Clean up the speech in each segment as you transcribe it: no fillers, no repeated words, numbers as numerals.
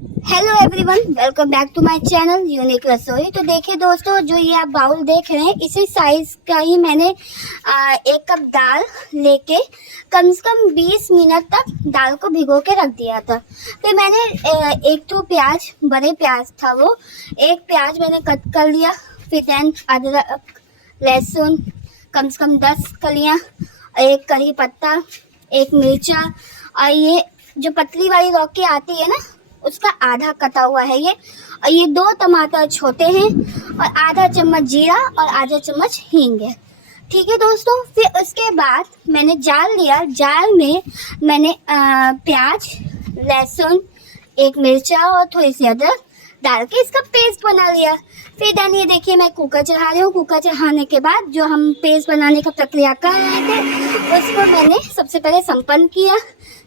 Hello everyone, welcome back to my channel unique Rasoi. तो देखिए दोस्तों, जो ये आप बाउल देख रहे हैं इसी साइज का ही मैंने 1 कप दाल लेके कम से कम 20 मिनट तक दाल को भिगो के रख दिया था। फिर मैंने एक तो प्याज, बड़े प्याज था वो, एक प्याज मैंने कट कर लिया। फिर देन अदरक, लहसुन कम से कम 10 कलियाँ, एक करी पत्ता, एक मिर्चा, और ये जो पतली वाली लौकी आती है ना उसका आधा कटा हुआ है ये, और ये 2 टमाटर छोटे हैं, और आधा चम्मच जीरा और आधा चम्मच हींग है। ठीक है दोस्तों। फिर उसके बाद मैंने जाल लिया, जाल में मैंने प्याज, लहसुन, एक मिर्चा और थोड़ी सी अदरक डाल के इसका पेस्ट बना लिया। फिर देन ये देखिए मैं कुकर चढ़ा रही हूँ। कुकर चढ़ाने के बाद जो हम पेस्ट बनाने का प्रक्रिया कर रहे थे उसको मैंने सबसे पहले संपन्न किया।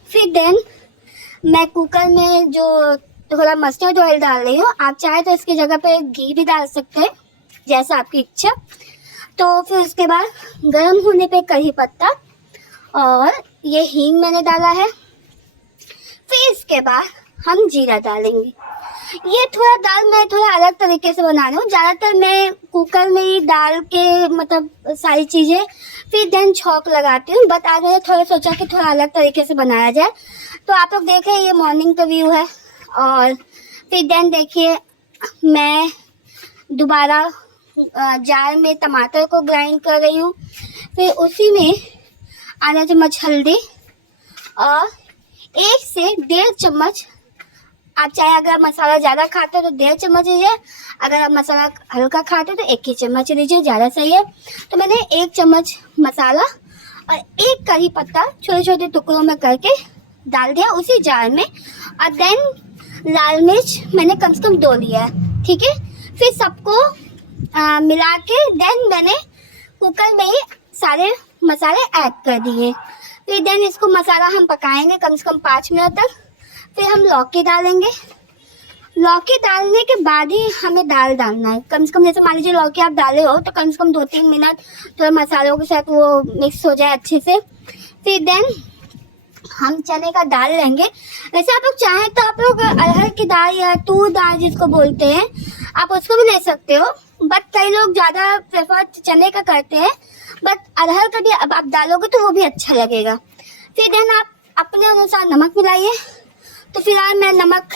फिर देन मैं कुकर में जो थोड़ा मस्टर्ड ऑयल डाल रही हूँ, आप चाहे तो इसकी जगह पे घी भी डाल सकते हैं, जैसा आपकी इच्छा। तो फिर उसके बाद गर्म होने पे कढ़ी पत्ता और ये हींग मैंने डाला है। फिर इसके बाद हम जीरा डालेंगे। ये थोड़ा दाल मैं थोड़ा अलग तरीके से बना रही हूँ। ज़्यादातर मैं कुकर में ही डाल के मतलब सारी चीज़ें फिर देन छौंक लगाती हूँ, बट आज मैंने थोड़ा सोचा कि थोड़ा अलग तरीके से बनाया जाए। तो आप लोग देखें, ये मॉर्निंग का व्यू है। और फिर देन देखिए मैं दोबारा जार में टमाटर को ग्राइंड कर रही हूँ। फिर उसी में आधा चम्मच हल्दी और 1 से 1.5 चम्मच, आप चाहे अगर मसाला ज़्यादा खाते हो तो 1.5 चम्मच लीजिए, अगर आप मसाला हल्का खाते हो तो 1 ही चम्मच लीजिए, ज़्यादा सही है। तो मैंने 1 चम्मच मसाला और 1 करी पत्ता छोटे छोटे टुकड़ों में करके डाल दिया उसी जार में। और देन लाल मिर्च मैंने कम से कम 2 लिया है। ठीक है। फिर सबको मिला के देन मैंने कुकर में ही सारे मसाले ऐड कर दिए। फिर देन इसको मसाला हम पकाएंगे कम से कम 5 मिनट तक। फिर हम लौकी डालेंगे। लौकी डालने के बाद ही हमें दाल डालना है। कम से कम जैसे मान लीजिए लौकी आप डाले हो तो कम से कम 2-3 मिनट थोड़ा मसालों के साथ वो मिक्स हो जाए अच्छे से। फिर देन हम चने का दाल लेंगे। वैसे आप लोग चाहें तो आप लोग अरहर की दाल या तूर दाल जिसको बोलते हैं आप उसको भी ले सकते हो, बट कई लोग ज़्यादा प्रेफर चने का करते हैं। बट अरहर का भी अब आप डालोगे तो वो भी अच्छा लगेगा। फिर देन आप अपने अनुसार नमक मिलाइए। तो फिलहाल मैं नमक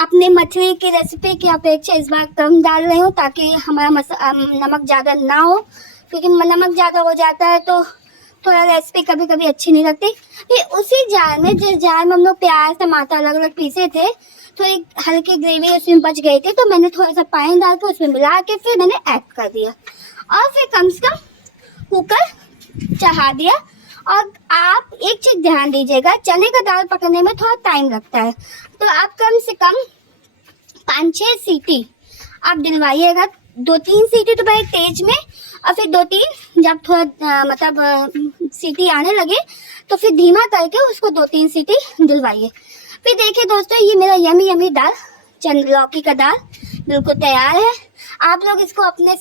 अपने मछली की रेसिपी की अपेक्षा इस बार कम डाल रही हूँ, ताकि हमारा नमक ज़्यादा ना हो, क्योंकि नमक ज़्यादा हो जाता है तो थोड़ा रेसिपी कभी कभी अच्छी नहीं लगती। फिर उसी जार में, जिस जार में हम लोग प्याज टमाटर अलग अलग पीसे थे, थोड़ी हल्की ग्रेवी उसमें बच गई थी, तो मैंने थोड़ा सा पानी डाल के उसमें मिला के फिर मैंने ऐड कर दिया और फिर कम से कम कुकर चढ़ा दिया। और आप एक चीज़ ध्यान दीजिएगा, चने का दाल पकने में थोड़ा टाइम लगता है, तो आप कम से कम 5-6 सीटी आप दिलवाइएगा। 2-3 सीटी तो भाई तेज में, और फिर 2-3 जब थोड़ा सीटी आने लगे तो फिर धीमा करके उसको 2-3 सीटी दिलवाइए। फिर देखिए दोस्तों, ये मेरा यमी यमी दाल लौकी का दाल बिल्कुल तैयार है। आप लोग इसको अपने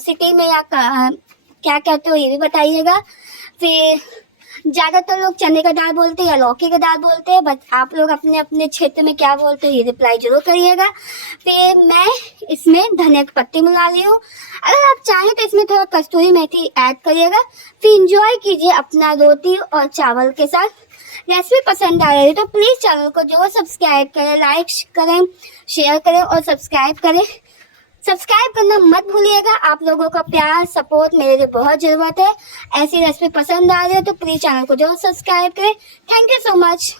सिटी में या क्या कहते हो ये भी बताइएगा। फिर ज़्यादातर लोग चने का दाल बोलते हैं या लौकी का दाल बोलते हैं, बट आप लोग अपने अपने क्षेत्र में क्या बोलते हो ये रिप्लाई जरूर करिएगा। फिर मैं इसमें धनिया की पत्ती मिला ली हूँ। अगर आप चाहें तो इसमें थोड़ा कस्तूरी मेथी ऐड करिएगा। फिर इंजॉय कीजिए अपना रोटी और चावल के साथ। रेसिपी पसंद आ रही है तो प्लीज़ चैनल को जरूर सब्सक्राइब करें, लाइक करें, शेयर करें और सब्सक्राइब करें। सब्सक्राइब करना मत भूलिएगा। आप लोगों का प्यार सपोर्ट मेरे लिए बहुत ज़रूरत है। ऐसी रेसिपी पसंद आ रही है तो प्लीज़ चैनल को जरूर सब्सक्राइब करें। Thank you so much.